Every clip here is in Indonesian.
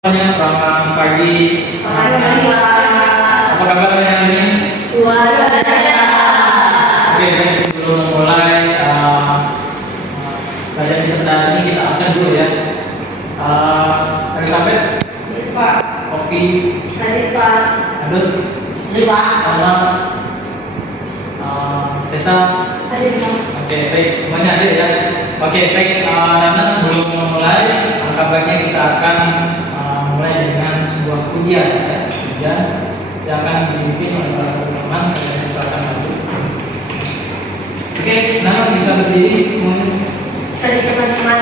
Selamat pagi. Apa kabar hari ini? Luar biasa. Oke, baik, sebelum mulai pelajaran kita hari ini kita absen dulu ya. Hari sampai? Pak. Kopi. Tadi Pak. Adut. Pak. Sama. Desa. Tadi Pak. Oke, baik, semuanya hadir ya. Oke, baik. Karena sebelum memulai, angka baiknya kita akan mulai dengan sebuah pujian ya. Pujian yang akan dipimpin oleh salah satu teman. Silakan maju. Oke, Nana bisa berdiri semuanya. Tadi teman-teman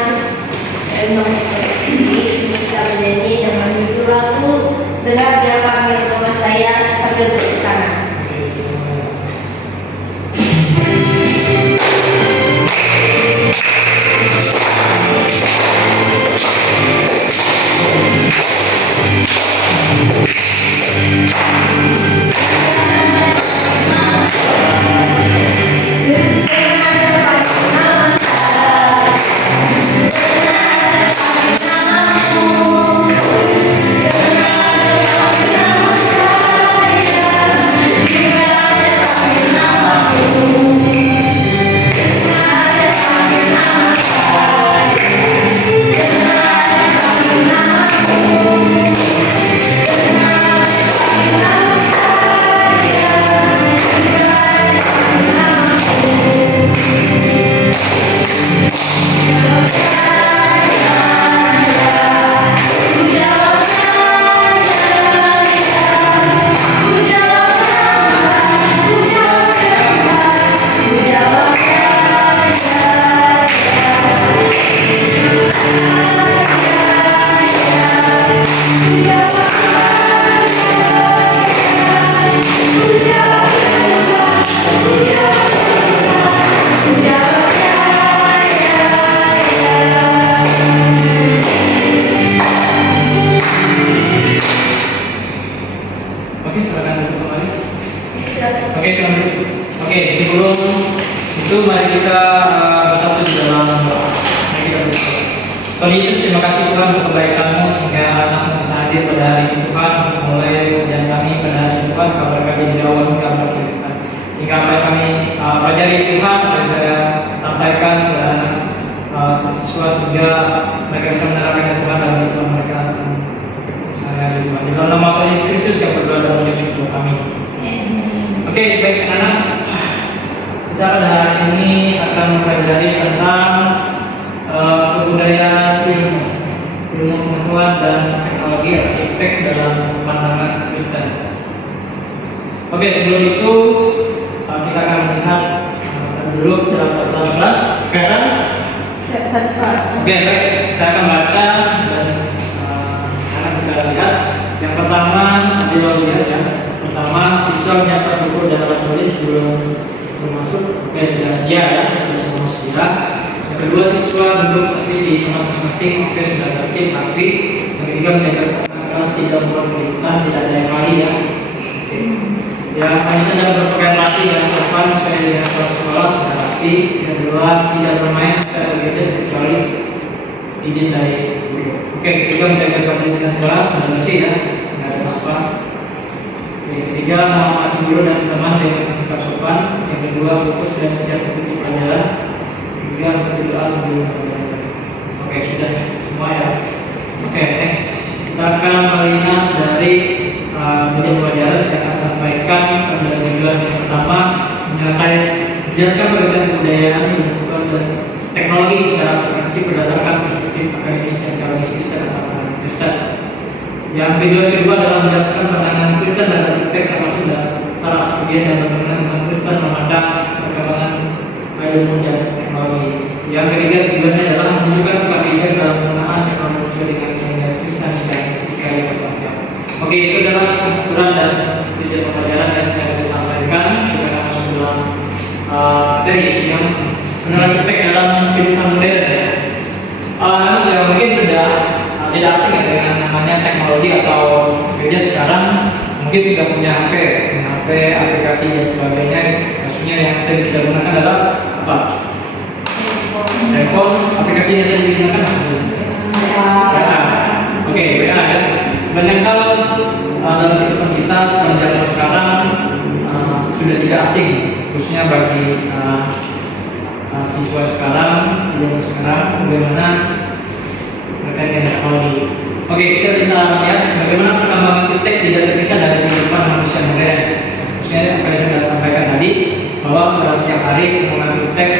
kita menyanyi dengan judul lagu Dengar Dia Panggil Nama Saya sambil tepuk tangan. Oke, silakan duduk kembali. Oke, Oke, sebelum itu mari kita bersatu di dalam doa. Mari kita berdoa. Tuhan Yesus, terima kasih Tuhan untuk kebaikan-Mu sehingga anak bisa hadir pada hari ini Tuhan untuk mulai pengajaran kami pada hari ini Tuhan, kau berkati dari awal hingga akhir Tuhan. Sehingga apa yang kami pelajari Tuhan, saya sampaikan kepada anak siswa sehingga mereka bisa menerapkan Tuhan dalam hidup mereka sehari-hari Tuhan. Di dalam nama Tuhan Yesus Kristus yang berdoa dan mengucap syukur kami. Oke, baik anak, kita pada hari ini akan mempelajari tentang kebudayaan ilmu pengetahuan dan teknologi arsitek dalam pandangan Kristen. Oke, sebelum itu kita akan melihat dulu dalam pertemuan kelas sekarang. Oke, baik, saya akan baca dan anak bisa lihat. Yang pertama, sambil lihat ya. Pertama, siswa menyiapkan buku dan alat tulis sebelum masuk. Oke, sudah sedia ya, sudah semua sedia. Yang kedua, siswa duduk nanti di tempat masing-masing. Oke, sudah tertib, rapi. Yang ketiga, menjaga kelas tidak berkelintan, tidak ada yang lain ya. Oke. Yang selanjutnya adalah berpakaian rapi dan sopan sesuai dengan sekolah sudah rapi. Yang kedua, tidak bermain atau gadget kecuali izin dari guru. Oke, ketiga, menjaga kebersihan kelas sudah bersih ya, tidak ada sampah. Yang ketiga, menghormati guru dan teman dengan sikap sopan. Yang kedua, fokus dan siap mengikuti pelajaran. Yang ketiga, berdoa sebelum pelajaran. Oke, sudah semua ya. Oke, next kita akan melihat dari tujuan pelajaran yang akan sampaikan pada tujuan yang pertama menjelaskan pengertian kebudayaan ilmu dan teknologi secara komprehensif berdasarkan perspektif akademis dan teologis Kristen atau pandangan Kristen. Yang kedua adalah menjelaskan pandangan Kristen dan arsitek termasuk dan salah satu bagian dalam bagaimana Kristen memandang perkembangan ilmu dan teknologi. Yang ketiga tujuannya adalah menunjukkan sikap bijak dalam penggunaan teknologi sesuai dengan nilai Kristen dan etika yang bertanggung. Oke, itu adalah ukuran dan tujuan pembelajaran yang saya bisa sampaikan. Kita akan masuk dalam materi yang mengenai arsitek dalam kehidupan modern ya. Ini ya mungkin sudah tidak asing ya dengan namanya teknologi atau gadget sekarang. Mungkin sudah punya HP, aplikasi dan sebagainya. Maksudnya yang sering kita gunakan adalah apa? Handphone. Aplikasinya sering digunakan apa? Oke, baiklah ya. Banyak hal dalam kehidupan kita pada zaman sekarang sudah tidak asing, khususnya bagi siswa sekarang, di zaman sekarang, bagaimana terkait dengan teknologi. Oke, kita bisa melihat bagaimana perkembangan iptek tidak terpisah dari kehidupan manusia modern. Khususnya apa yang saya sampaikan tadi, bahwa setiap hari perkembangan iptek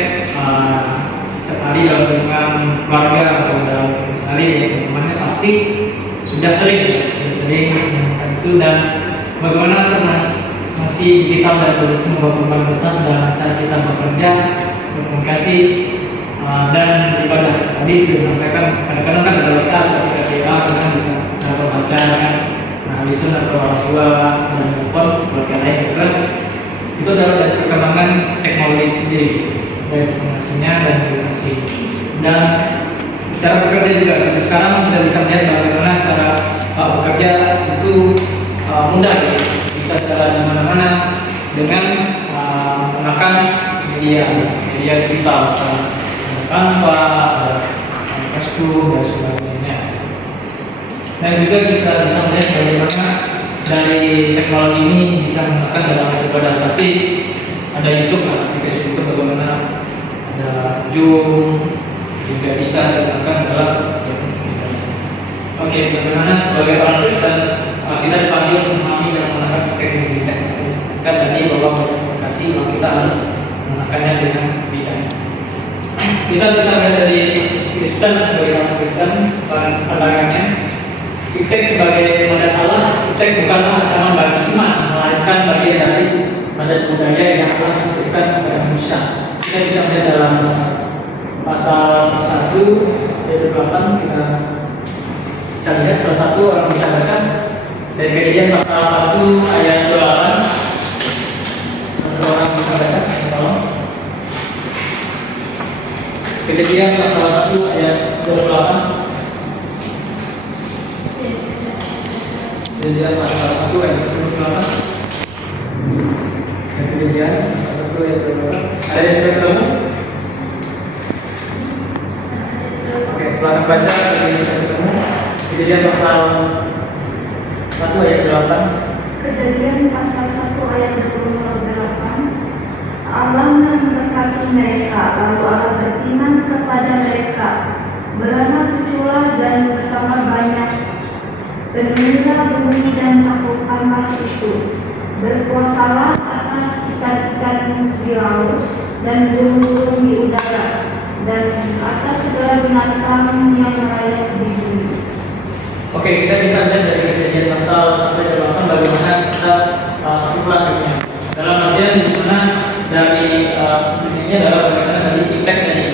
setiap hari dalam lingkungan keluarga atau dalam sehari teman-temannya pasti sudah sering melakukan itu, dan bagaimana masih digital dan berhasil membawa perubahan besar dalam cara kita bekerja, berkomunikasi, dan beribadah. Tadi sudah disampaikan, kadang-kadang kan ada WA atau aplikasi WA kita bisa baca kan, nah habis itu atau orang tua dan telepon keluarga lain gitu kan. Itu adalah dari perkembangan teknologi sendiri, dari informasinya dan komunikasi. Dan cara bekerja juga, sekarang kita bisa melihat bagaimana cara bekerja itu mudah, bisa secara di mana-mana dengan menggunakan media digital sekarang, Canva, Facebook dan sebagainya. Dan juga kita bisa melihat bagaimana dari teknologi ini bisa menggunakan dalam beribadah. Pasti ada YouTube, aplikasi YouTube bagaimana ada Zoom juga bisa digunakan dalam beribadah. Oke, bagaimana sebagai orang Kristen kita dipanggil untuk memahami dan menggunakan teknologi teknologi. Kan tadi bahwa komunikasi kita harus menggunakannya dengan bijak. Kita bisa melihat dari Kristen sebagai orang Kristen pandangannya, iptek sebagai mandat Allah, iptek bukanlah ancaman bagi iman, melainkan bagian dari mandat budaya yang Allah berikan kepada manusia. Kita bisa melihat dalam pasal 1 ayat 8, kita bisa lihat salah satu orang bisa baca dari Kejadian pasal 1 ayat 28. Satu orang bisa baca, tolong. Kejadian pasal 1 ayat 28. Kejadian pasal 1 ayat 28. Kejadian pasal 1 ayat 28. Ada yang sudah ketemu? Oke, silakan baca Kejadian pasal 1 ayat 8. Kejadian pasal 1 ayat 28. Allah memberkati mereka, lalu Allah berfirman kepada mereka, beranak cuculah dan bertambah banyak, penuhilah bumi dan taklukkanlah itu, berkuasalah atas ikan-ikan di laut dan burung-burung di udara, dan atas segala binatang yang merayap di bumi. Oke, kita bisa lihat dari Kejadian pasal 1 ayat 8 bagaimana kita takluklah dunia. Dalam artian di mana dari ini adalah bagaimana tadi iptek tadi,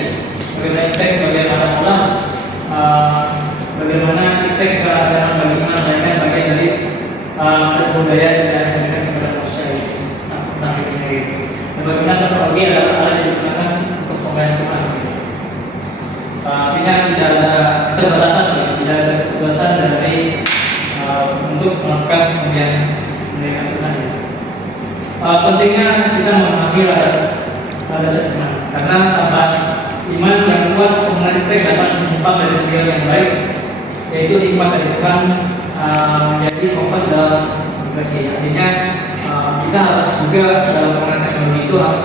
bagaimana iptek sebagai mandat Allah, bagaimana iptek keadaban bagi iman melainkan bagian dari budaya yang diberikan kepada manusia tentang itu. Dan bagaimana teknologi adalah alat yang digunakan untuk pembantuan. Artinya tidak ada keterbatasan, tidak ada keterbatasan dari untuk melakukan pemberian Tuhan. Pentingnya kita memahami landasan iman, karena tanpa iman yang kuat, kemudian kita dapat menyimpang dari tujuan yang baik, yaitu hikmat dari Tuhan menjadi kompas dalam komunikasi. Artinya kita harus juga dalam penggunaan teknologi itu harus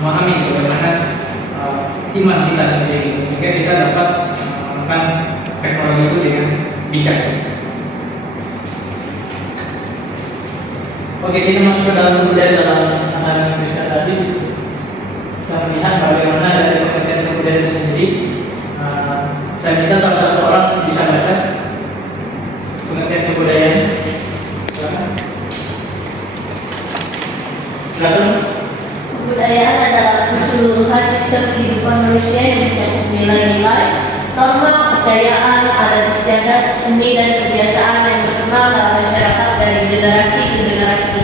memahami bagaimana iman kita sendiri, sehingga kita dapat melakukan teknologi itu dengan bijak. Oke, kita masuk ke dalam budaya dalam pandangan Kristen tadi. Kita melihat bagaimana dari pengertian kebudayaan itu sendiri. Saya minta salah satu orang bisa baca pengertian kebudayaan. Silakan. Kebudayaan adalah keseluruhan sistem kehidupan manusia yang mencakup nilai-nilai, norma, kepercayaan, adat istiadat, seni dan kebiasaan yang berkembang dalam masyarakat dari generasi ke generasi.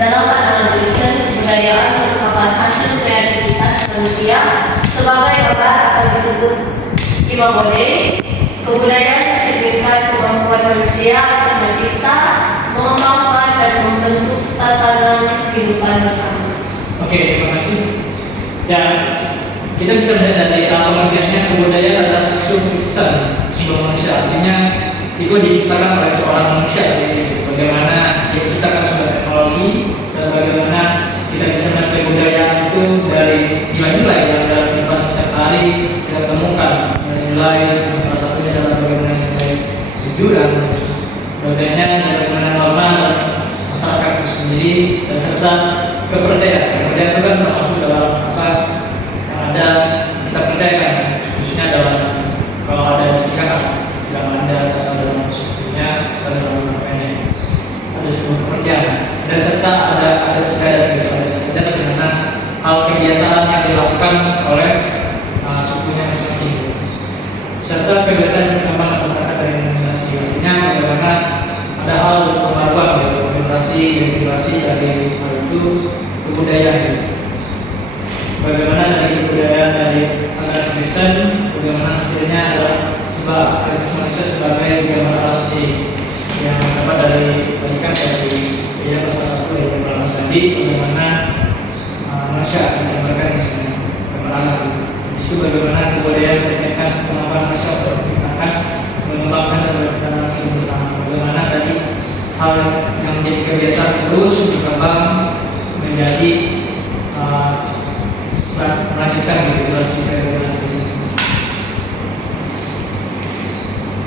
Dalam pandangan Kristen, kebudayaan merupakan hasil kreativitas manusia sebagai orang akan disebut imamode. Kebudayaan mencerminkan kemampuan manusia untuk mencipta, mengembangkan dan membentuk tatanan kehidupan bersama. Oke, terima kasih. Ya, kita bisa melihat dari pengertiannya kebudayaan adalah sistem sebuah manusia. Artinya itu diciptakan oleh seorang manusia. Jadi bagaimana dia diciptakan sebuah teknologi dan bagaimana kita bisa melihat kebudayaan itu dari nilai-nilai yang dalam kehidupan setiap hari kita temukan. Nilai salah satunya adalah bagaimana nilai jujur dan sebagainya, bagaimana norma dan masyarakat itu sendiri, dan serta kepercayaan. Kepercayaan itu kan termasuk dalam apa yang ada kita percayakan, khususnya dalam kalau ada di sini kan dalam Anda atau dalam sukunya atau dalam apa ini ada sebuah kepercayaan, dan serta ada sekadar gitu, ada sekadar dengan hal kebiasaan yang dilakukan oleh sukunya masing-masing, serta kebiasaan perkembangan masyarakat dari generasi. Artinya bagaimana ada hal pembaruan gitu, generasi dari hal itu kebudayaan gitu. Bagaimana dari kebudayaan dari agama Kristen, bagaimana hasilnya adalah sebab manusia sebagai gambar Allah sendiri yang dapat diberikan dari pasal 1 dari pertama tadi, bagaimana manusia akan digambarkan dengan gambar Allah gitu. Itu bagaimana kebudayaan terkait kemampuan manusia untuk akan mengembangkan dan berjalan hidup bersama. Bagaimana tadi hal yang menjadi kebiasaan terus berkembang menjadi melanjutkan generasi ke generasi.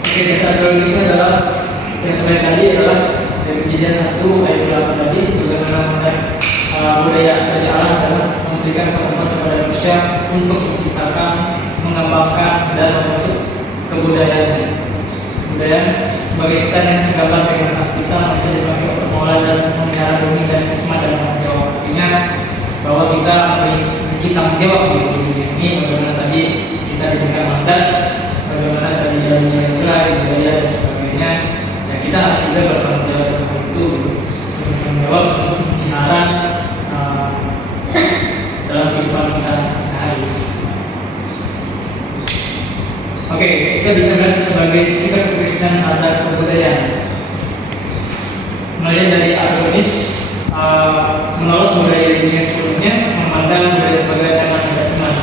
Oke, dasar biologisnya adalah yang sebaik tadi adalah dari Kejadian 1 ayat 8 tadi, bagaimana budaya dari Allah adalah memberikan kemampuan kepada manusia untuk menciptakan, mengembangkan dan membentuk kebudayaan. Budaya sebagai kita yang segambar dengan saat kita bisa dipakai untuk mengolah dan memelihara bumi dan hikmah dan tanggung jawab. Artinya bahwa kita memiliki tanggung jawab di dunia ini, bagaimana tadi kita diberikan mandat, bagaimana tadi nilai, budaya dan sebagainya. Ya kita harus juga bertanggung jawab untuk itu, bertanggung jawab untuk memelihara dalam kehidupan kita sehari. Oke, kita bisa lihat sebagai sikap Kristen terhadap kebudayaan. Mulai dari agamis, menolak budaya dunia sebelumnya, memandang budaya sebagai ancaman terhadap iman.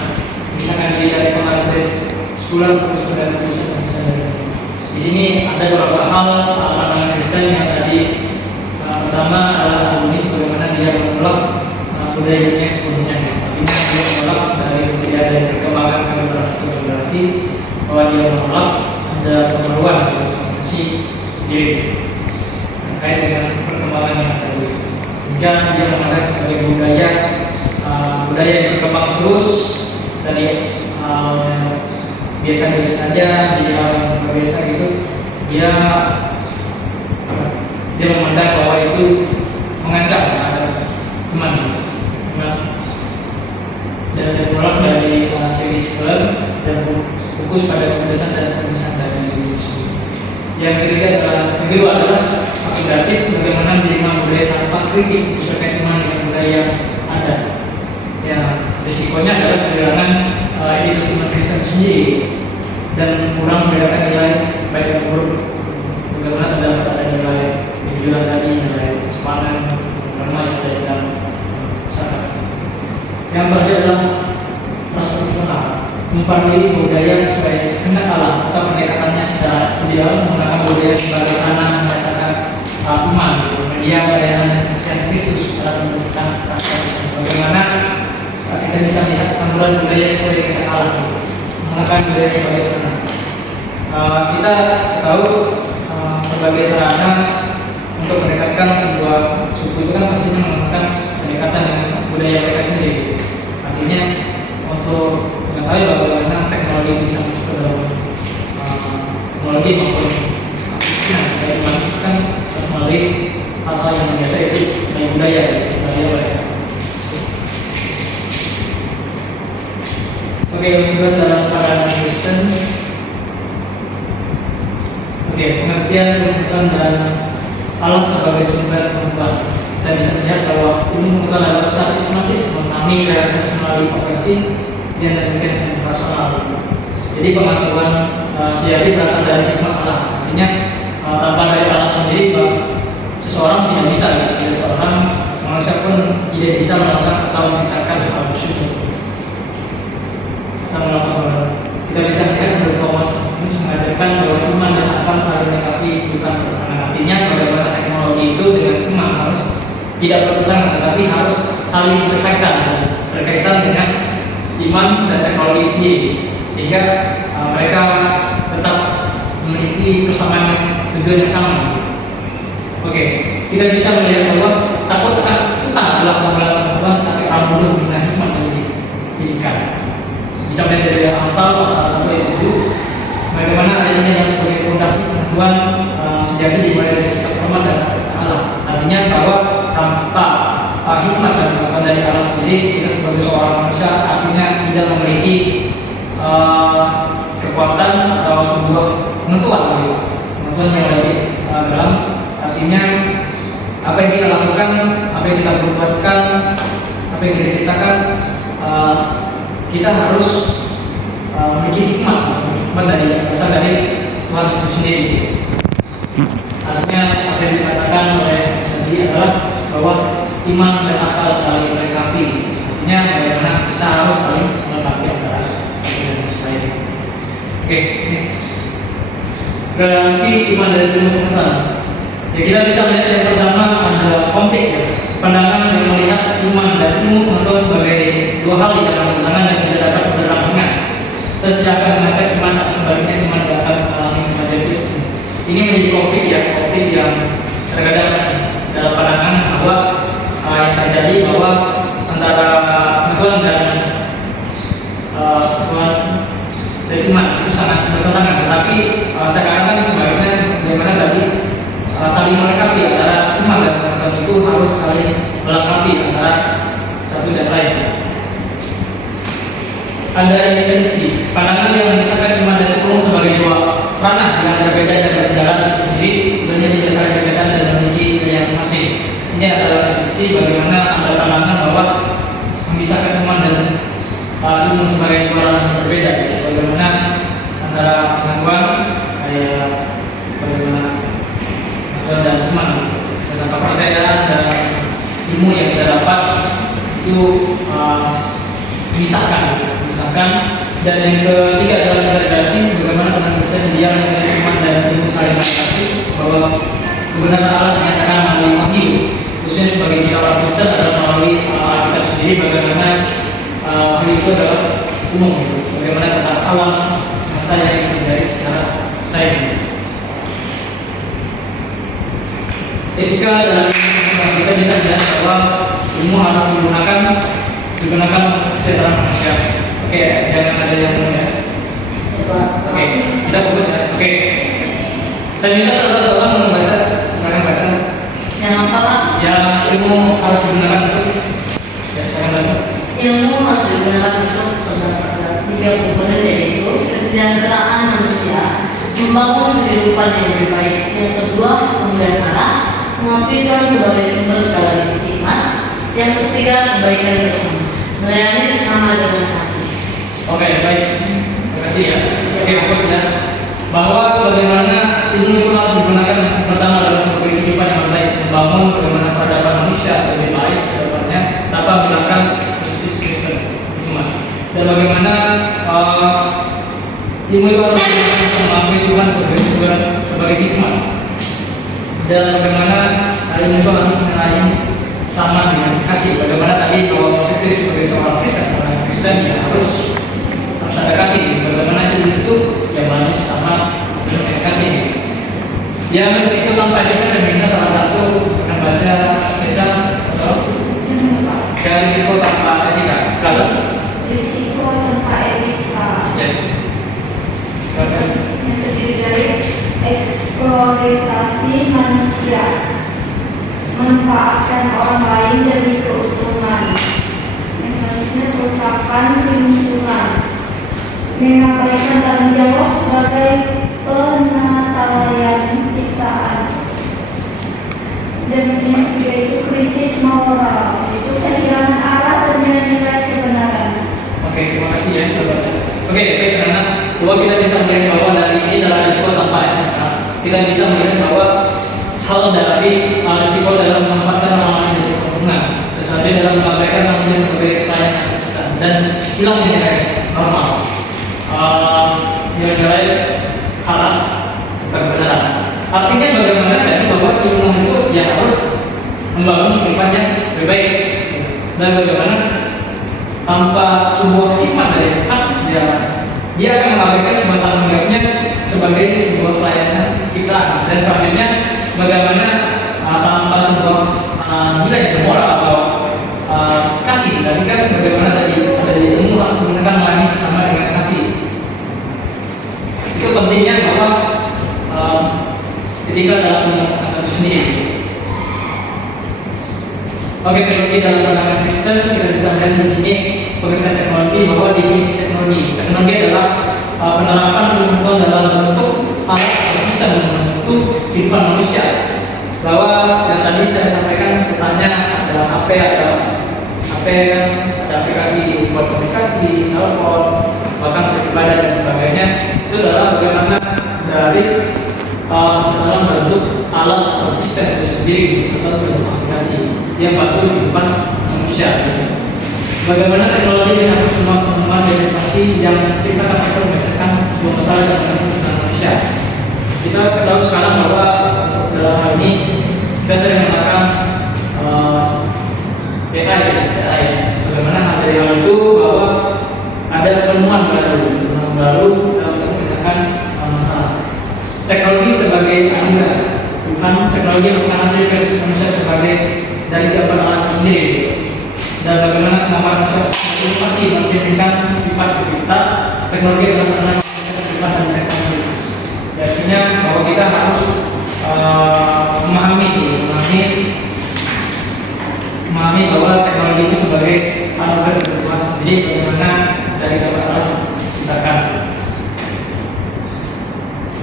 Misalkan dari pengaruh budaya sekolah, terus budaya Kristen misalnya. Di sini ada beberapa hal pandangan Kristen yang tadi pertama adalah agamis, bagaimana dia menolak budaya dunia sebelumnya. Artinya dia menolak dari budaya dan perkembangan ke generasi bahwa dia menolak ada pengaruhan evolusi sendiri terkait dengan perkembangan yang tadi, sehingga dia menganggap sebagai budaya yang berkembang terus dari biasa-biasa saja menjadi hal yang biasa gitu. Dia memandang bahwa itu mengancam terhadap iman dan menolak dari segi sekolah dan fokus pada kebebasan dan kebebasan dari diri sendiri. Yang kedua adalah akomodatif, bagaimana menerima budaya tanpa kritik terkait iman dengan budaya yang ada. Ya, risikonya adalah kehilangan identitas iman Kristen sendiri dan kurang membedakan nilai baik dan buruk. Bagaimana terdapat ada nilai kejujuran tadi, nilai kesopanan, norma yang ada di dalam masyarakat. Yang selanjutnya adalah transaksional, memperoleh budaya sebagai kehendak Allah atau pendekatannya secara ideal, menggunakan budaya sebagai sarana menyatakan iman, media layanan Kristen Kristus dalam pembentukan karakter. Bagaimana kita bisa melihat tampilan budaya sebagai kehendak Allah, menggunakan budaya sebagai sarana. Kita tahu sebagai sarana untuk mendekatkan sebuah suku itu kan pastinya menggunakan pendekatan dengan budaya mereka sendiri. Artinya untuk mengetahui bagaimana teknologi bisa masuk ke dalam teknologi maupun dari kan melalui hal-hal yang biasa itu dari budaya mereka. Oke, kemudian dalam pandangan Kristen, pengertian kebutuhan dan Allah sebagai sumber kebutuhan. Kita bisa melihat bahwa ini kebutuhan adalah usaha sistematis memahami realitas melalui konversi yang demikian rasional. Jadi pengetahuan sejati berasal dari hikmat Allah. Artinya tanpa dari Allah sendiri, seseorang tidak bisa, seseorang manusia pun tidak bisa melakukan atau menciptakan hal tersebut. Kita bisa melihat menurut Thomas ini sengaja dikatakan bahwa iman dan akal saling melengkapi bukan bertentangan. Artinya bagaimana teknologi itu dengan iman harus tidak bertentangan, tetapi harus saling berkaitan dengan iman dan teknologi sendiri, sehingga mereka tetap memiliki persamaan tujuan yang sama. Oke, kita bisa melihat bahwa takut akan Tuhan adalah pembelaan Tuhan, tapi amunun minah iman dan didikan. Bisa melihat dari Amsal pasal 1 ayat 7, bagaimana ayat ini yang sebagai fondasi pengetahuan sejati dimulai dari sikap hormat dan takut Allah. Artinya bahwa tanpa hikmat dan kekuatan dari Allah sendiri, kita sebagai seorang manusia artinya tidak memiliki kekuatan atau sebuah pengetahuan yang lebih dalam. Artinya apa yang kita lakukan, apa yang kita perbuatkan, apa yang kita ciptakan, kita harus memiliki hikmat dari berasal dari Tuhan itu sendiri. Artinya apa yang dikatakan oleh sendiri adalah bahwa iman dan akal saling melengkapi. Artinya bagaimana kita harus saling melengkapi antara satu dan lain. Oke, next. Relasi iman dan ilmu pengetahuan. Ya, kita bisa melihat yang pertama ada konflik ya. Pandangan yang melihat iman dan ilmu pengetahuan sebagai dua hal yang bertentangan dan tidak dapat berdampingan. Sejak mengajak iman atau sebaliknya iman tidak akan mengalami semacam itu. Ini menjadi konflik yang terkadang dalam pandangan bahwa yang terjadi bahwa antara pengetahuan dan iman itu sangat bertentangan. Tetapi sekarang kan sebaliknya bagaimana tadi saling melengkapi antara iman dan pengetahuan itu harus saling melengkapi antara satu dan lain. Ada definisi pandangan yang memisahkan iman dan ilmu sebagai dua ranah yang berbeda dan berjalan sendiri, keduanya tidak saling berkaitan dan memiliki nilai masing-masing. Ini adalah definisi bagaimana ada pandangan bahwa memisahkan iman dan ilmu sebagai dua ranah yang berbeda. Bagaimana antara pengetahuan kayak bagaimana pengetahuan dan iman, dan kepercayaan dan ilmu yang kita dapat itu misalkan. Dan yang ketiga adalah integrasi, bagaimana orang Kristen dia mengenai iman dan ilmu saling melengkapi, bahwa kebenaran Allah dinyatakan melalui wahyu, khususnya sebagai kita orang Kristen adalah melalui Alkitab sendiri, bagaimana wahyu itu adalah umum, bagaimana tentang alam semesta yang dipelajari secara sains. Etika dalam kita bisa lihat bahwa ilmu harus digunakan kesejahteraan manusia. Oke, jangan ada yang menulis. Oke, kita fokus ya. Oke, saya minta salah satu orang membaca, silakan baca. Yang apa Pak? Yang ilmu harus digunakan untuk, ya silakan baca. Ilmu harus digunakan untuk terdapat 3 komponen, yaitu kesejahteraan manusia, membangun kehidupan yang lebih baik. Yang kedua, pemelihara, mengakui Tuhan sebagai sumber segala hikmat. Yang ketiga, kebaikan bersama, melayani sesama dengan kasih. Oke, baik. Terima kasih ya. Oke, fokus ya. Bahwa bagaimana ilmu itu harus digunakan pertama adalah sebagai kehidupan yang baik, membangun bagaimana peradaban manusia lebih baik ke depannya tanpa menghilangkan positif Kristen iman. Dan bagaimana ilmu itu harus digunakan untuk mengakui Tuhan sebagai hikmat. Dan bagaimana ilmu itu harus melayani sama dengan kasih. Bagaimana tadi kalau kita sebagai seorang Kristen ya harus ada kasih. Bagaimana itu yang banyak sama dengan kasih. Yang risiko tanpa etika saya minta salah satu akan baca kisah atau yang risiko tanpa etika. Kalau Risiko tanpa etika. ya, silakan. Yang terdiri dari eksploitasi manusia, memanfaatkan orang lain demi keuntungan. Yang selanjutnya kerusakan lingkungan, mengabaikan tanggung jawab sebagai penatalayan ciptaan. Dan yang ketiga itu krisis moral, yaitu kehilangan arah dan nilai kebenaran. Oke, terima kasih ya. Oke, karena bahwa kita bisa melihat bahwa dari ini adalah risiko tanpa etika. Kita bisa melihat bahwa hal dari risiko dalam menempatkan orang lain dari keuntungan, dan selanjutnya dalam mengabaikan tanggung jawab sebagai pelayan ciptaan dan hilangnya nilai normal. Nilai-nilai halal membangun kehidupan yang lebih baik. Dan bagaimana tanpa sebuah hikmat dari Tuhan, dia akan mengabaikan semua tanggung jawabnya sebagai sebuah pelayanan kita. Dan selanjutnya bagaimana tanpa sebuah nilai moral atau kasih. Tadi kan bagaimana tadi ada di ilmu menggunakan melayani sesama dengan kasih. Itu pentingnya bahwa ketika dalam menggunakan itu sendiri. Oke, teknologi dalam pandangan Kristen kita bisa melihat di sini pengertian teknologi bahwa definisi teknologi adalah penerapan ilmu dalam bentuk alat atau sistem untuk kehidupan manusia. Bahwa yang tadi saya sampaikan ceritanya ada HP, ada aplikasi buat komunikasi, telepon, bahkan beribadah dan sebagainya. Itu adalah bagaimana dari dalam bentuk alat atau sistem itu sendiri atau bentuk aplikasi yang bantu kehidupan manusia. Bagaimana teknologi mencakup semua perkembangan dan inovasi yang menciptakan atau memecahkan sebuah masalah dalam kehidupan manusia. Kita tahu sekarang bahwa dalam hal ini kita sering mengatakan AI. Bagaimana hal dari hal itu bahwa ada penemuan baru dalam memecahkan masalah. Teknologi sebagai anugerah Tuhan, teknologi yang bukan hasil kreatif manusia sebagai dari gambar alat sendiri. Dan bagaimana kemampuan manusia inovasi mencerminkan sifat kita, teknologi adalah sarana sifat dan teknologi. Artinya bahwa kita harus memahami bahwa teknologi itu sebagai anugerah dari Tuhan sendiri, bagaimana dari gambar alat diciptakan.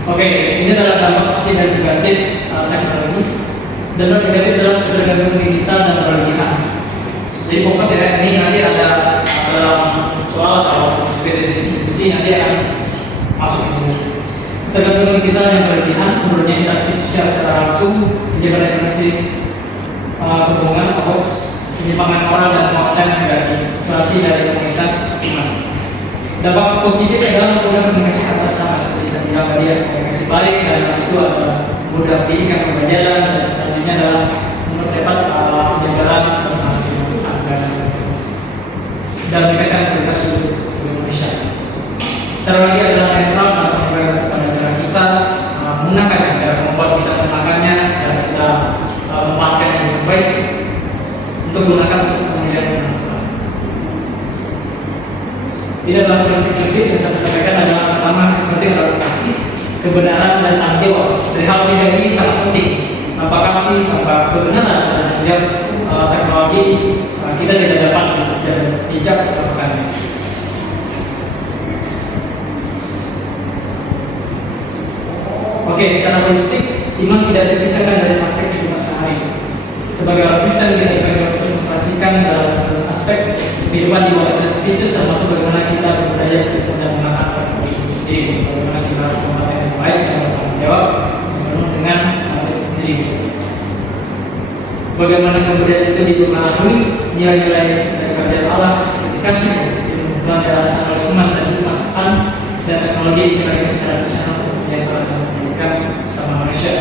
Oke, ini adalah dampak positif dan negatif teknologi. Dampak negatif adalah ketergantungan digital dan peralihan. Jadi fokus ya, ini nanti ada dalam soal atau spesies nanti akan masuk ke sini. Ketergantungan digital yang berlebihan, menurutnya interaksi sosial secara langsung, menyebar informasi kebohongan, hoax, penyimpangan moral dan konten negatif, isolasi dari komunitas iman. Dampak positif adalah menggunakan komunikasi antar sama seperti saya bilang tadi, komunikasi baik dan itu adalah mudah pendidikan pembelajaran, dan selanjutnya adalah mempercepat penyebaran dan meningkatkan kualitas hidup sebagai manusia. Teknologi adalah netral dan menyebarkan kepada cara kita menggunakan cara membuat kita menggunakannya, cara kita memanfaatkan yang terbaik untuk menggunakan untuk kemudian menentukan. Tidak dalam prinsip-prinsip yang saya sampaikan adalah pertama penting adalah kasih, kebenaran dan tanggung jawab. Dari hal tiga ini sangat penting. Tanpa kasih, tanpa kebenaran dan tanggung jawab teknologi kita tidak dapat bijak melakukannya. Oke, secara holistik iman tidak terpisahkan dari praktek kehidupan sehari. Sebagai orang Kristen kita dikonsentrasikan dalam aspek kehidupan di bawah Kristus, termasuk bagaimana kita berdaya dan mengangkat teknologi itu sendiri, bagaimana kita harus memakai yang baik dan bertanggung jawab penuh dengan itu sendiri. Bagaimana kemudian itu dipengaruhi nilai-nilai dari kerajaan Allah, dikasih pelajaran oleh iman dan iman dan teknologi dikira secara bersama yang berkaitan sama manusia.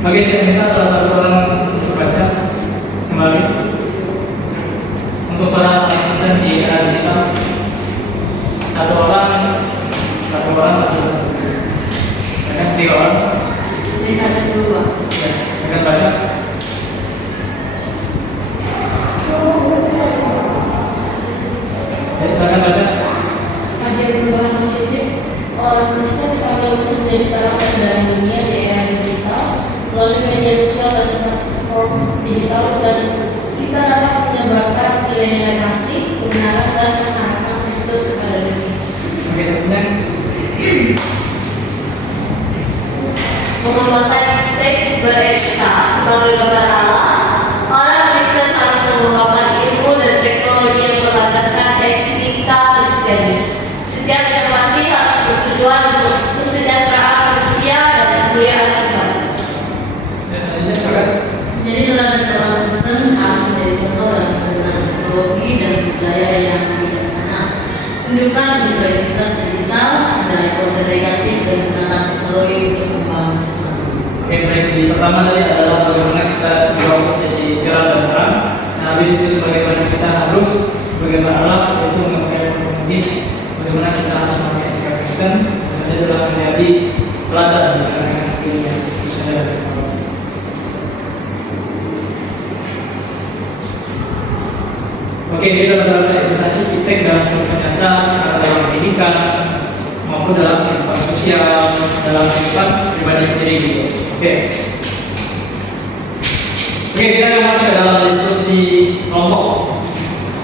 Oke, saya minta salah satu orang untuk baca kembali untuk para asisten di era digital. Satu orang, tiga orang. Jadi satu dua. Ya, dengan baca. Jadi silakan baca. Kajian perubahan positif orang Kristen kami untuk menjadi terapkan dari dunia di era digital melalui media sosial dan platform digital, dan kita dapat menyebarkan nilai-nilai kasih, kebenaran dan pengharapan Kristus kepada dunia. Oke, satunya. Mengembangkan teknik beretika sebagai gambar Allah, orang Kristen harus mengembangkan ilmu dan teknologi yang berlandaskan etika Kristiani. Setiap inovasi harus bertujuan untuk kesejahteraan manusia dan kemuliaan Tuhan. Jadi teladan orang Kristen harus menjadi contoh dalam penggunaan teknologi dan budaya yang bijaksana. Tunjukkan integritas digital dari konten negatif dan menggunakan teknologi baik di pertama tadi adalah bagaimana kita berubah jadi terang dan terang. Nah, habis itu sebagaimana kita harus bagaimana itu memakai kompromis, bagaimana kita harus memakai etika Kristen, misalnya dalam menjadi teladan di kalangan dunia khususnya dan teknologi. Oke, kita dalam implementasi iptek dalam kehidupan nyata, secara dalam pendidikan maupun dalam kehidupan sosial, dalam kehidupan pribadi sendiri gitu. Oke, kita akan masuk ke dalam diskusi kelompok.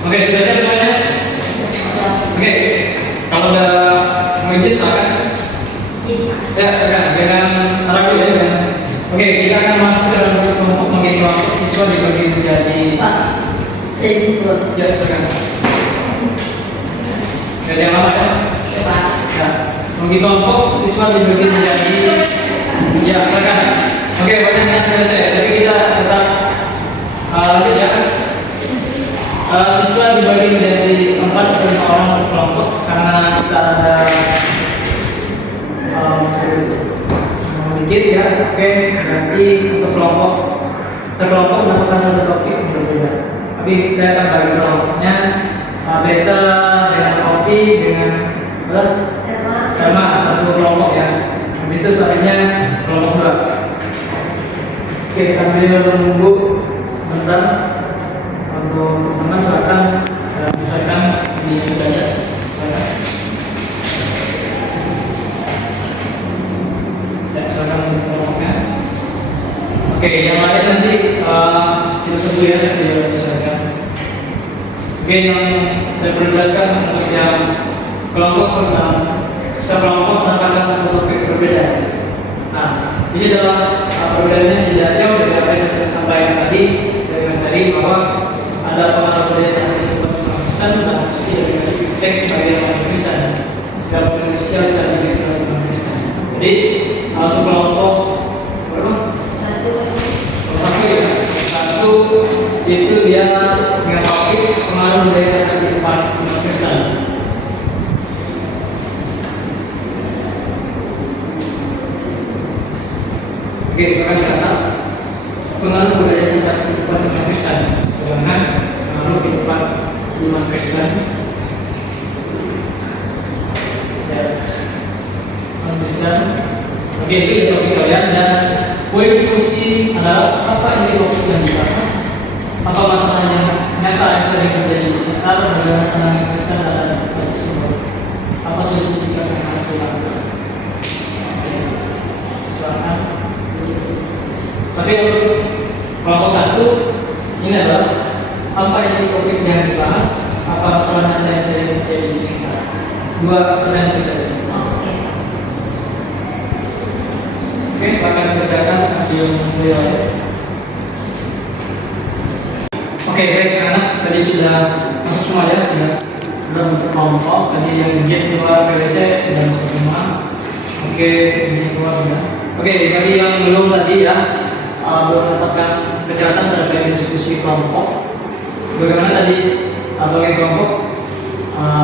Oke, sudah siap semuanya? Oke, kalau udah mau izin silakan. Ya, silakan. Dengan harap dulu ya. Oke, kita akan masuk ke dalam kelompok membagi kelompok siswa dibagi menjadi. Saya juga. Ya, silakan. Jadi yang lama ya? Ya, membagi kelompok siswa dibagi menjadi. Ya, silakan. Oke, banyak yang selesai. Tapi kita tetap lanjut ya. Siswa dibagi menjadi 4 atau 5 orang per kelompok karena kita ada sedikit ya. Oke, berarti untuk kelompok terkelompok mendapatkan satu topik yang berbeda. Tapi saya akan bagi kelompoknya Besa dengan Kopi dengan sama satu kelompok ya. Habis itu selanjutnya kelompok 2. Oke, sambil menunggu sebentar untuk teman-teman silakan menyesuaikan di sudah ada. Silakan. Ya, silakan untuk kelompoknya. Oke, yang lain nanti kita tunggu ya, saya tidak menyesuaikan. Oke, yang saya perlu jelaskan untuk yang kelompok pertama, sekelompok mendapatkan satu topik berbeda. Nah, ini adalah perbedaannya tidak jauh dari apa yang saya sampaikan tadi dari materi bahwa ada pengaruh dari kehidupan Kristen dan mesti dari iptek bagian orang Kristen dalam Indonesia saya bikin kehidupan Kristen. Jadi untuk kelompok berapa? Satu itu dia dengan topik pengaruh dari kehidupan Kristen. Oke, sekarang dicatat pengaruh budaya tentang kehidupan umat Kristen. Bagaimana pengaruh kehidupan umat Kristen? Ya, umat Kristen. Oke, itu ya topik kalian dan poin diskusi adalah apa ini topik yang dibahas, apa masalah yang nyata yang sering terjadi di sekitar, bagaimana pandangan Kristen dalam satu tersebut, apa solusi sikap yang harus dilakukan. Oke, misalkan. Tapi untuk kelompok 1 ini adalah apa yang topik yang dibahas, apa masalah yang sering terjadi di sekitar. 2 pertanyaan itu saja. Oke, silakan kerjakan sambil mulai. Oke, baik anak tadi sudah masuk semua ya, sudah untuk kelompok. Tadi yang izin keluar PWC sudah masuk semua. Oke, ini keluar sudah. Oke, bagi yang belum tadi ya. Belum mendapatkan kejelasan terkait diskusi kelompok. Bagaimana tadi bagi kelompok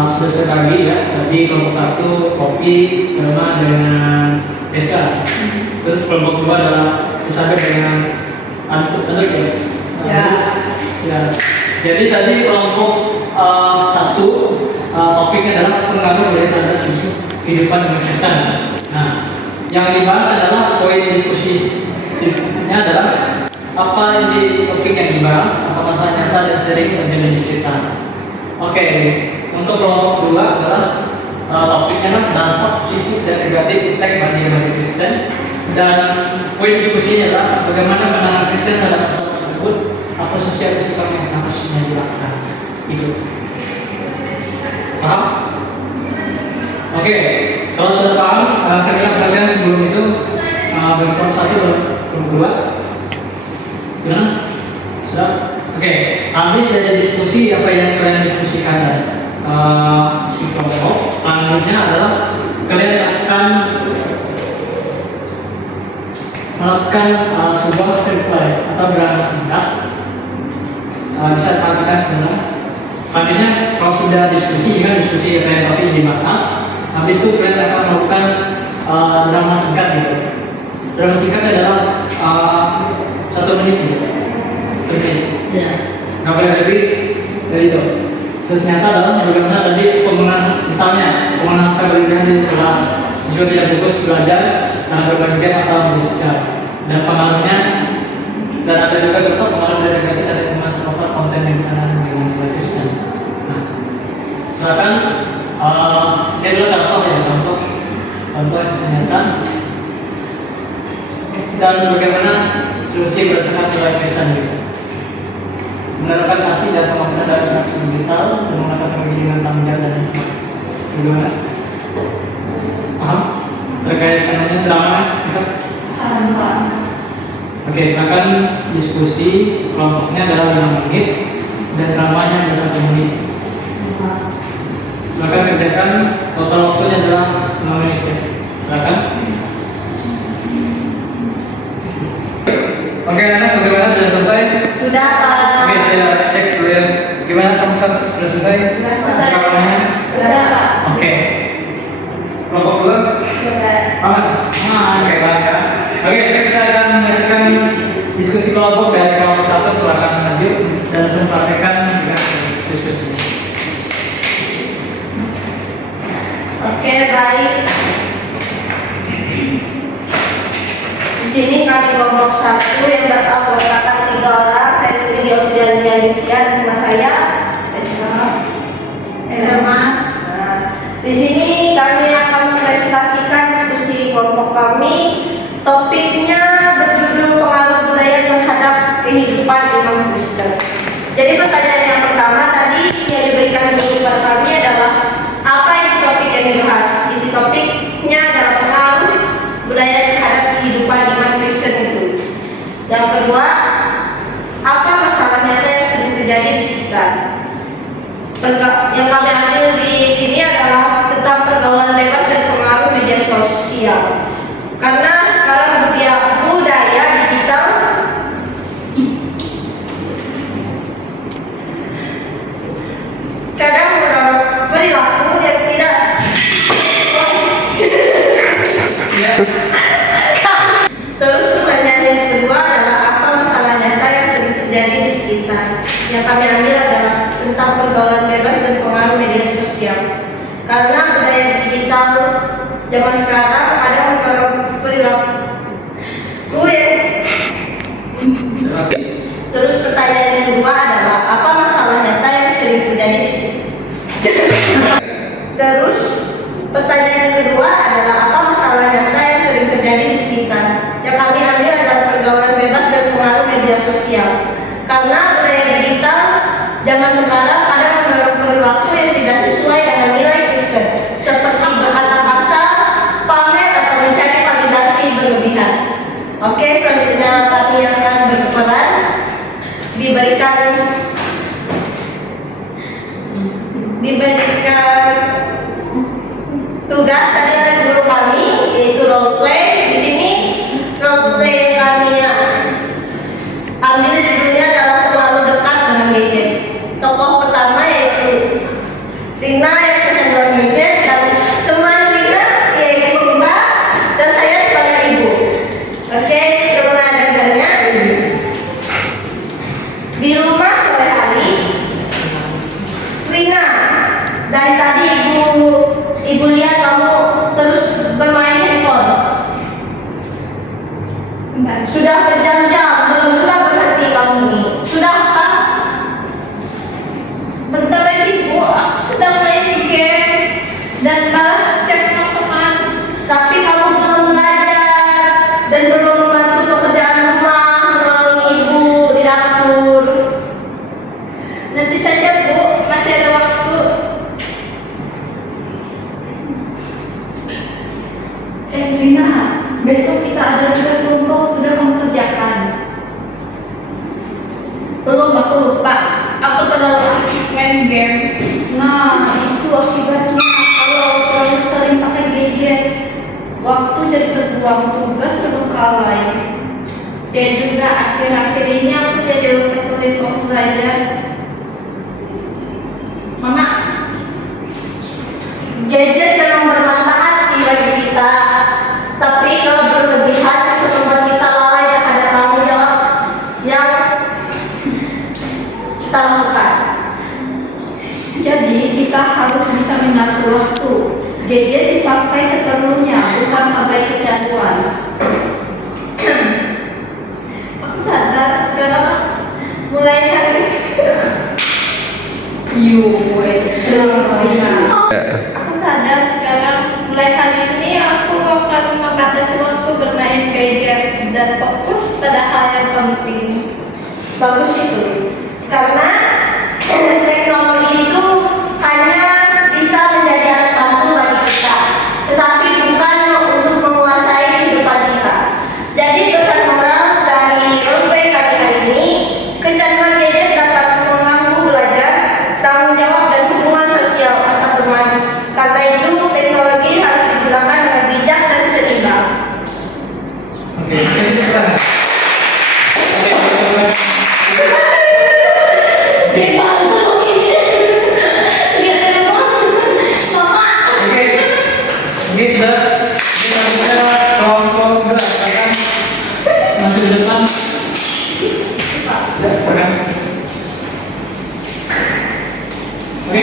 sudah saya bagi ya. Tadi kelompok 1 Kopi sama dengan Desa. Terus kelompok 2 adalah Elizabeth dengan Antut ya. Ya. Ya. Jadi tadi kelompok 1 topiknya adalah pengaruh dari tanda kehidupan Kristen. Nah, yang dibahas adalah poin diskusi adalah apa yang di topik yang dibahas, apa masalah nyata dan sering terjadi di sekitar. Oke, untuk kelompok 2 adalah topiknya adalah dampak positif dan negatif iptek bagi umat Kristen dan poin diskusinya adalah bagaimana pandangan Kristen terhadap sesuatu tersebut, apa sosial sikap yang seharusnya dilakukan. Itu paham? Oke, kalau sudah paham, saya kira kalian sebelum itu bagi kelompok 1 kedua, gimana? Sudah? Oke, habis dari diskusi apa yang kalian diskusikan si kelompok, selanjutnya adalah kalian akan melakukan sebuah reply atau drama singkat. Bisa diperhatikan sebentar. Selanjutnya kalau sudah diskusi, dengan diskusi yang topik yang dibahas, habis itu kalian akan melakukan drama singkat gitu. Drama singkat adalah 1 menit. 1 menit. Ya. Nggak boleh lebih dari itu. Ternyata adalah bagaimana tadi penggunaan, misalnya penggunaan kata berlebihan di kelas, siswa tidak fokus belajar karena bermain game atau media sosial. Dan pengaruhnya, dan ada juga contoh pengaruh dari negatif dari penggunaan terpapar konten yang berkenaan dengan nilai Kristen. Nah, silakan. Ini adalah contoh ya, contoh ternyata. Dan bagaimana solusi berdasarkan nilai Kristen gitu. Menerapkan kasih dan kemampuan dalam interaksi digital dan menggunakan teknologi dengan tanggung jawab dan hikmat. Bagaimana? Paham? Terkait namanya drama singkat? Paham Pak. Oke, silakan diskusi. Kelompoknya adalah 5 menit dan dramanya adalah 1 menit. Silakan kerjakan. Total waktunya adalah 5 menit ya. Silakan. Oke, anak bagaimana, sudah selesai? Sudah Pak. Oke, saya cek dulu ya. Gimana kamu sudah selesai? Sudah selesai. Rekamannya? Sudah Pak. Oke. Kelompok 2? Sudah. Aman? Oke, baik ya. Oke, kita akan menyaksikan diskusi kelompok dari kelompok 1. Silakan lanjut dan langsung praktekkan juga diskusinya. Oke, baik. Di sini kami kelompok 1 yang beranggotakan 3 orang. Saya sendiri Odelia Lucian, nama saya Elma. Nah, di sini kami akan mempresentasikan diskusi kelompok kami. Topiknya berjudul pengaruh budaya terhadap kehidupan iman Kristen. Jadi pertanyaan yang pertama tadi yang diberikan guru kepada kami adalah apa itu topik yang dibahas? Itu topiknya adalah pengaruh budaya terhadap kehidupan iman Kristen itu. Yang kedua, apa masalah nyata yang sering terjadi di sekitar? Yang kami ambil di sini adalah tentang pergaulan bebas dan pengaruh media sosial. Karena sekarang budaya digital kadang perilaku yang tidak Terus pertanyaan yang kedua adalah apa masalah nyata yang sering terjadi di sekitar? Yang kami ambil adalah tentang pergaulan bebas dan pengaruh media sosial. Karena budaya digital zaman sekarang ada mempengaruhi perilaku. Terus pertanyaan yang kedua adalah apa masalah nyata yang sering terjadi di sekitar? Terus pertanyaan yang kedua adalah apa masalah nyata yang sering terjadi di sekitar? Yang kami ambil adalah pergaulan bebas dan pengaruh media sosial. Karena budaya digital zaman sekarang ada mempengaruhi perilaku yang tidak sesuai dengan nilai Kristen, seperti berkata kasar, pamer atau mencari validasi berlebihan. Oke, selanjutnya kami akan berperan diberikan tugas tadi oleh guru kami, yaitu role play. Di sini role play yang kami ambil judulnya adalah terlalu dekat dengan gadget. Tokoh pertama yaitu Rina yang kecanduan gadget, dan teman Rina yaitu Simba, dan saya sebagai ibu. Oke, bagaimana adegannya? Di rumah sore hari, Rina, dari tadi ibu lihat kamu terus bermain handphone. Sudah berjam-jam, belum juga berhenti kamu ini. Sudahkah? Bentar lagi Bu, aku sedang main game dan balas chat teman-teman. Tapi kamu belum belajar dan belum membantu pekerjaan rumah, menolong ibu di dapur. Nanti saja Bu, masih ada waktu. Rina, besok kita ada tugas kelompok, sudah kamu kerjakan? Belum, aku lupa. Aku terlalu asik main game. Nah, itu akibatnya kalau terlalu sering pakai gadget. Waktu jadi terbuang, tugas terbengkalai. Dan juga akhir-akhir ini aku jadi lebih sulit untuk belajar. Mama, gadget memang bermanfaat sih bagi kita. Tapi kalau berlebihan Gadget dipakai seperlunya, bukan sampai kecanduan. Aku sadar sekarang mulai hari Aku sadar sekarang mulai hari ini aku akan membatasi waktu bermain gadget dan fokus pada hal yang penting. Bagus itu, karena teknologi itu hanya bisa menjadi alat bantu bagi kita, tetapi bukan untuk menguasai kehidupan kita. Jadi pesan moral dari roleplay kali ini, kecanduan gadget dapat mengganggu belajar, tanggung jawab dan hubungan sosial antar teman. Karena itu teknologi harus digunakan dengan bijak dan seimbang. Oke, jadi kita. Ini sudah kelompok sudah akan masuk depan. Oke,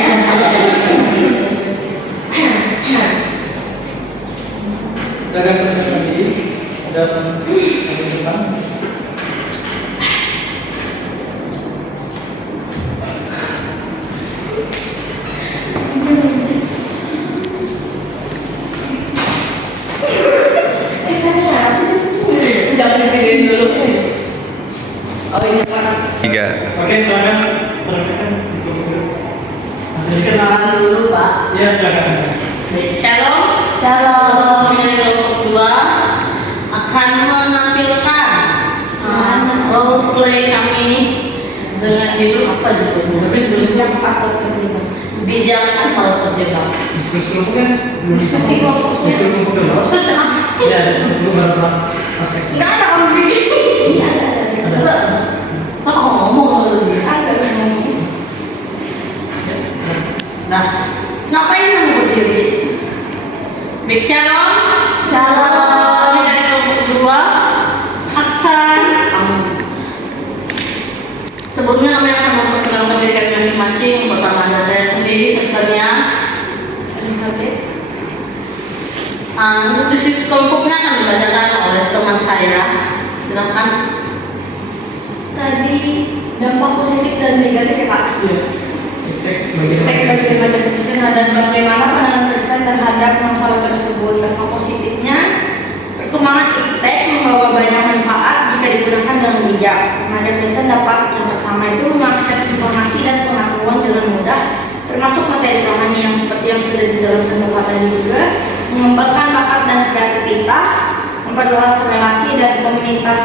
sudah ada proses lagi dan masuk depan. Jangan dipikirin dulu, guys. Oh ini pas. 3. Oke, silakan perhatikan. Masih Kenalan dulu, Pak. Ya, silakan. Baik, Shalom. Ini kelompok 2 akan menampilkan role play kami dengan judul apa judulnya? Tapi sebelumnya atau terjebak. Bijak atau terjebak. Diskusi kelompok kan? Diskusi kelompok. Diskusi kelompok dulu. Ya, ada sebelum baru praktek. Nggak ada orang begini. Iya ada. Kok ngomong lagi? Ada ngomong. Nah, ngapain kamu berdiri? Big Shalom. Ini dari kelompok 2 akan sebelumnya kami akan memperkenalkan diri kami masing-masing. Pertama ada saya sendiri sertanya Elizabeth. Untuk diskusi kelompoknya akan dibacakan oleh teman saya. Silakan. Tadi dampak positif dan negatif ya Pak. Iya. Iptek bagi remaja Kristen dan bagaimana pandangan Kristen terhadap masalah tersebut. Dampak positifnya, perkembangan iptek membawa banyak manfaat jika digunakan dengan bijak. Remaja Kristen dapat yang pertama itu mengakses informasi dan pengetahuan dengan mudah, termasuk materi rohani yang seperti yang sudah dijelaskan Bapak tadi juga, mengembangkan bakat dan kreativitas, memperluas relasi dan komunitas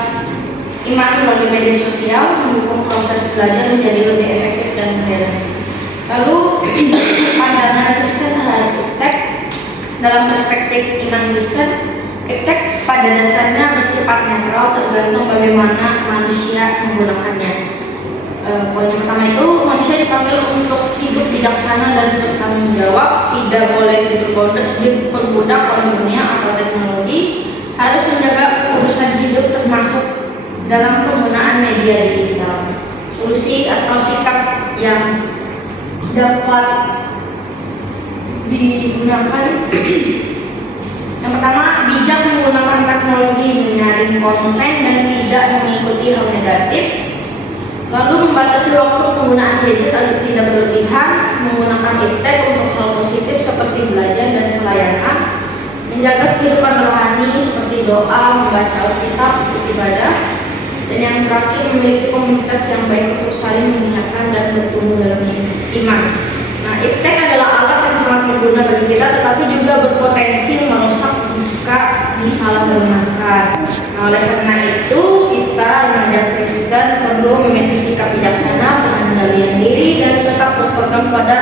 iman melalui media sosial, mendukung proses belajar menjadi lebih efektif dan modern. Lalu pandangan Kristen terhadap iptek dalam perspektif iman Kristen, iptek pada dasarnya bersifat netral, tergantung bagaimana manusia menggunakannya. Poin yang pertama itu manusia dipanggil untuk hidup bijaksana dan bertanggung jawab, tidak boleh diperbudak oleh dunia atau teknologi, harus menjaga urusan hidup termasuk dalam penggunaan media digital. Solusi atau sikap yang dapat digunakan yang pertama, bijak menggunakan teknologi, menyaring konten dan tidak mengikuti hal negatif. Lalu membatasi waktu penggunaan gadget agar tidak berlebihan, menggunakan iptek untuk hal positif seperti belajar dan pelayanan, menjaga kehidupan rohani seperti doa, membaca Alkitab, ikut ibadah, dan yang terakhir memiliki komunitas yang baik untuk saling mengingatkan dan bertumbuh dalam iman. Nah, iptek adalah alat yang sangat berguna bagi kita, tetapi juga berpotensi merusak jika disalahgunakan. Nah, oleh karena itu kita remaja Kristen perlu memiliki sikap bijaksana, pengendalian diri, dan tetap berpegang pada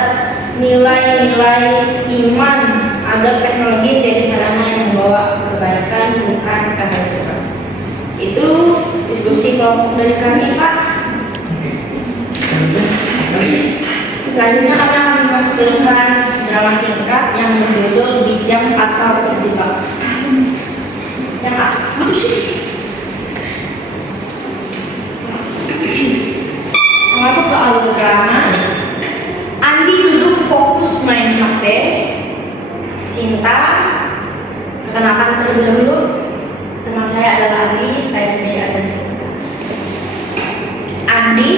nilai-nilai iman agar teknologi menjadi sarana yang membawa kebaikan, bukan kehancuran. Itu diskusi kelompok dari kami, Pak. Selanjutnya kami akan menampilkan drama singkat yang berjudul Bijak atau Terjebak. Yang apa sih? Masuk ke alur drama. Andi duduk fokus main HP. Sini. Perkenalkan terlebih dahulu, teman saya adalah Andi, saya sendiri ada di sini. Andi,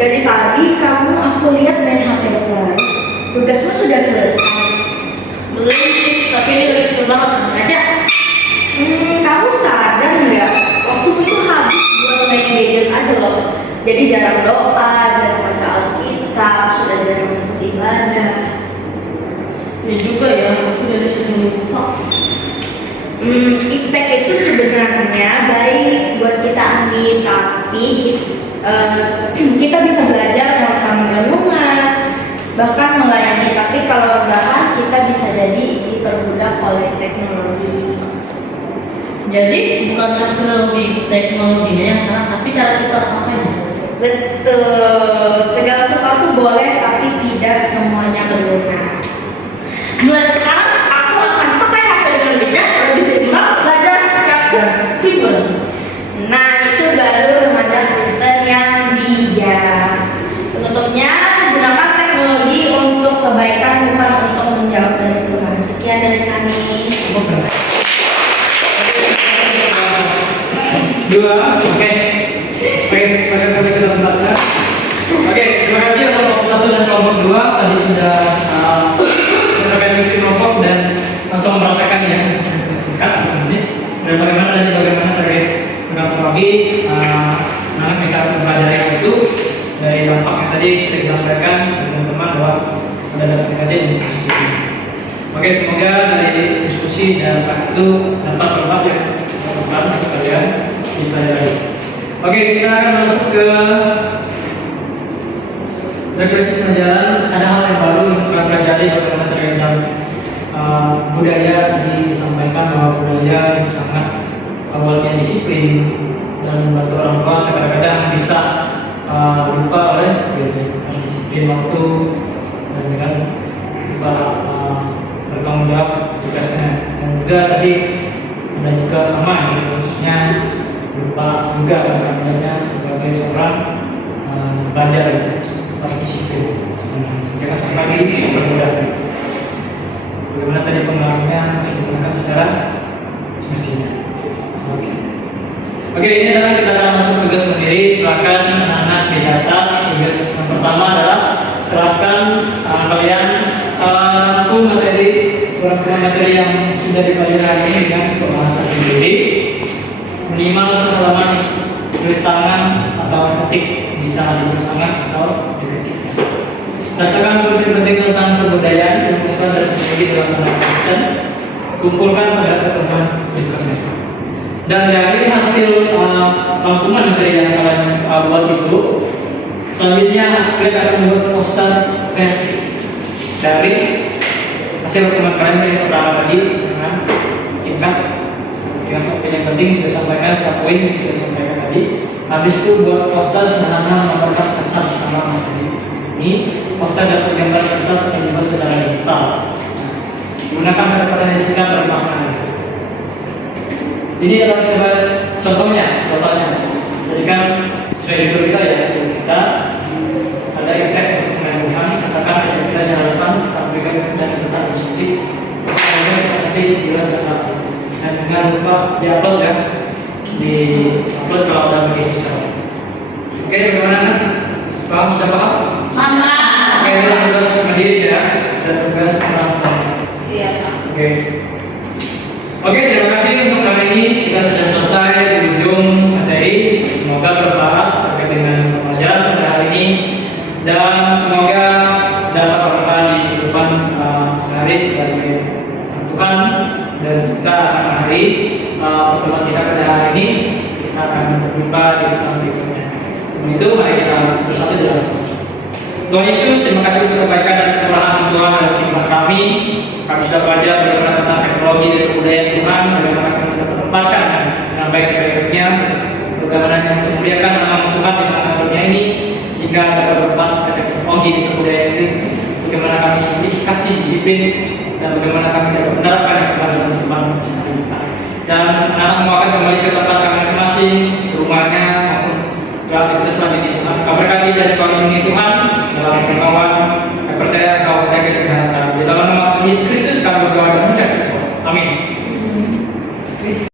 dari tadi kamu aku lihat main HP terus. Tugasmu sudah selesai. Belum sih, tapi ini lagi seru banget aja. Kamu sadar nggak? Waktu itu habis buat main gadget aja loh. Jadi jarang doa, jarang baca Alkitab, sudah jarang beribadah. Ya juga ya, aku dari sini lupa. Iptek itu sebenarnya baik buat kita Andi, tapi kita bisa belajar melakukan renungan, bahkan melayani. Tapi kalau rebahan kita bisa jadi diperbudak oleh teknologi. Jadi bukan teknologinya yang salah, tapi cara kita pakai. Betul, segala sesuatu boleh tapi tidak semuanya berguna. Mulai sekarang aku akan pakai HP dengan bijak, lebih seimbang, belajar sikap dan figur. Nah, itu baru remaja Kristen yang bijak. Penutupnya, gunakan teknologi untuk kebaikan, bukan untuk menjauh dari Tuhan. Sekian dari kami. Dua, oke, kita tempatkan. Oke, terima kasih untuk kelompok 1 dan kelompok 2 tadi sudah intervensi kelompok dan langsung mempraktekkan ya singkat. Dan bagaimana dari teknologi anak bisa mempelajari itu dari dampak yang tadi kita sampaikan teman-teman bahwa ada dampak negatif dan positif. Oke, semoga dari diskusi dan itu dapat bermanfaat ya untuk kalian dipelajari. Oke, kita akan masuk ke refleksi pelajaran. Ada hal yang baru yang kita pelajari bagaimana terkait budaya. Tadi disampaikan bahwa budaya yang sangat awalnya disiplin dan membantu orang tua kadang-kadang bisa lupa oleh disiplin waktu dan dengan lupa bertanggung jawab tugasnya. Dan juga tadi ada juga sama khususnya lupa juga kadang-kadang sebagai seorang pelajar harus disiplin. Jangan sampai dipermudah. Bagaimana tadi pengaruhnya digunakan secara semestinya. Oke, ini adalah kita akan masuk tugas sendiri. Silakan anak-anak dicatat. Tugas yang pertama adalah silakan kalian rangkum materi yang sudah dipelajari hari ini dengan pembahasan sendiri. Minimal halaman tulis tangan atau ketik, bisa ditulis tangan atau diketikkan. Sertakan penting-penting tentang kebudayaan yang bisa terjadi dalam anak Kristen. Kumpulkan pada pertemuan berikutnya. Dan dari hasil rangkuman materi yang kalian buat itu, selanjutnya kalian akan membuat poster dari hasil rangkuman kalian yang pertama tadi dengan singkat. Yang penting sudah sampaikan, setiap poin yang sudah sampaikan tadi. Habis itu buat poster sederhana menggambarkan kesan sama materi ini. Poster dan gambar kertas akan dibuat secara digital. Gunakan kata-kata yang singkat bermakna. Ini adalah coba contohnya. Jadi kan sesuai judul kita ya, kita ada impact untuk penyembuhan, sertakan ada kita yang harapan kita berikan kesenangan besar positif. Semoga seperti jelas dan rapi. Dan jangan lupa diupload ya, di upload kalau udah bagi susah. Oke, bagaimana kan? Paham, sudah paham? Mantap. Oke, ini tugas mandiri ya, dan tugas transfer. Iya. Oke, terima kasih untuk kali ini. Kita sudah selesai di ujung materi. Semoga bermanfaat terkait dengan pembelajaran pada hari ini, dan semoga dapat bermanfaat di kehidupan sehari sebagai Tuhan. Dan kita akan mengakhiri pertemuan kita pada hari ini. Kita akan berjumpa di pertemuan berikutnya. Sebelum itu, mari kita bersatu dalam Tuhan Yesus. Terima kasih untuk kebaikan dan kemurahan Tuhan dalam kehidupan kami. Kami sudah belajar bagaimana tentang teknologi dan kebudayaan Tuhan, bagaimana kami dapat menempatkan dengan baik sebaik-baiknya, bagaimana kami memuliakan nama Tuhan di tengah dunia ini, sehingga dapat bermanfaat kepada teknologi dan kebudayaan ini, bagaimana kami memiliki kasih disiplin, dan bagaimana kami dapat menerapkan yang Tuhan dalam kehidupan sehari-hari. Dan anak-anak mau akan kembali ke tempat kami masing-masing, ke rumahnya maupun ke aktivitas selanjutnya. Tuhan kau berkati dari Tuhan ini Tuhan dalam kawan. Kami percaya Kau menjaga dan kami. Di dalam nama Yesus Kristus kami berdoa dan mengucap syukur. Amin. Wih.